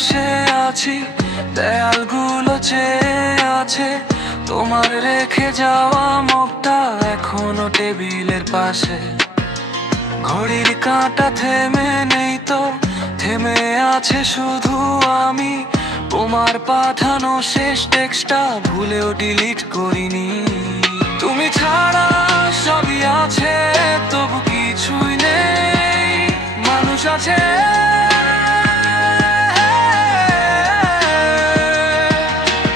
বসে আছি, দেয়ালগুলো চেয়ে আছে তোমার রেখে যাওয়া মুখটা এখনো টেবিলের পাশে। ঘড়ির কাঁটা থেমে নেই তো, থেমে আছে শুধু আমি। তোমার পাঠানো শেষ টেক্সটটা ভুলেও ডিলিট করিনি। তুমি ছাড়া সবই আছে, তবু কিছুই নেই। মানুষ আছে,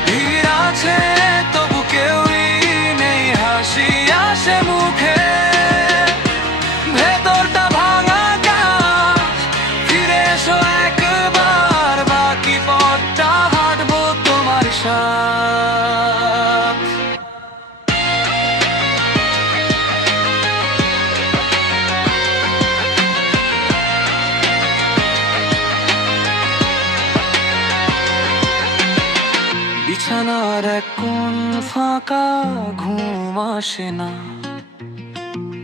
ভিড় আছে, তবু কেউই নেই। হাসি আসে মুখে, ভেতরটা ভাঙা কাজ। ফিরে এসো একবার, বাকি পথটা হাঁটবো তোমার সাথ। বিছানার এক কোণ ফাঁকা, ঘুম আসে না।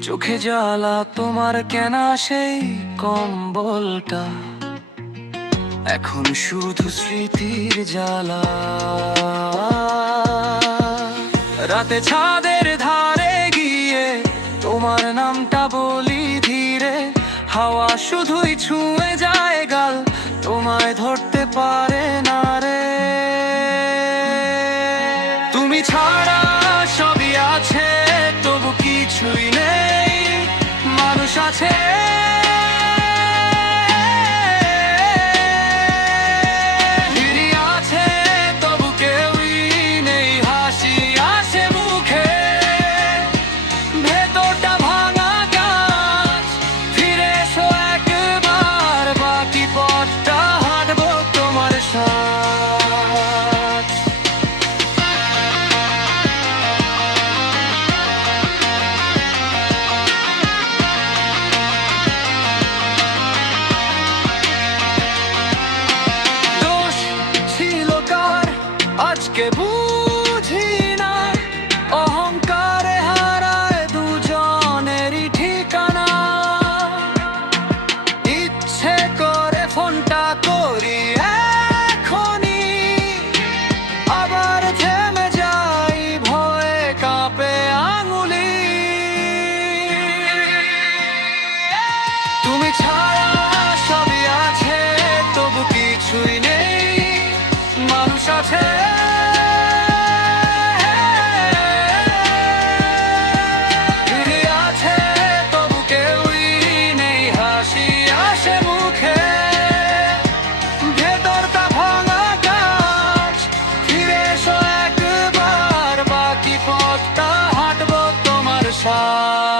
চোখে জ্বালা তোমার কেনা সেই কম্বলটা, এখন শুধু স্মৃতির জ্বালা। রাতে ছাদের ধারে গিয়ে তোমার নামটা বলি ধীরে। হাওয়া শুধুই ছুঁয়ে যায় গাল, তোমায় ধরতে পারে না রে। তুমি ছাড়া সবই আছে, তবু কিছুই নেই। মানুষ আছে, ভিড় আছে, তবু কেউই নেই। হাসি আসে মুখে, ভেতরটা ভাঙা কাজ। ফিরে এসো একবার, বাকি পথটা হাঁটবো তোমার সাথ। আজকে বুঝি না, অহংকারে হারায় দুজনেরই ঠিকানা। ইচ্ছে করে ফোনটা করি এখনই, আবার থেমে যাই, ভয়ে কাঁপে আঙুলি। তুমি ছাড়া সবই আছে, তবু কিছুই নেই। মানুষ আছে, ভিড় আছে, তবু কেউই নেই। হাসি আসে মুখে, ভেতরটা ভাঙা কাজ। ফিরে এসো একবার, বাকি পথটা হাঁটবো তোমার সাথে।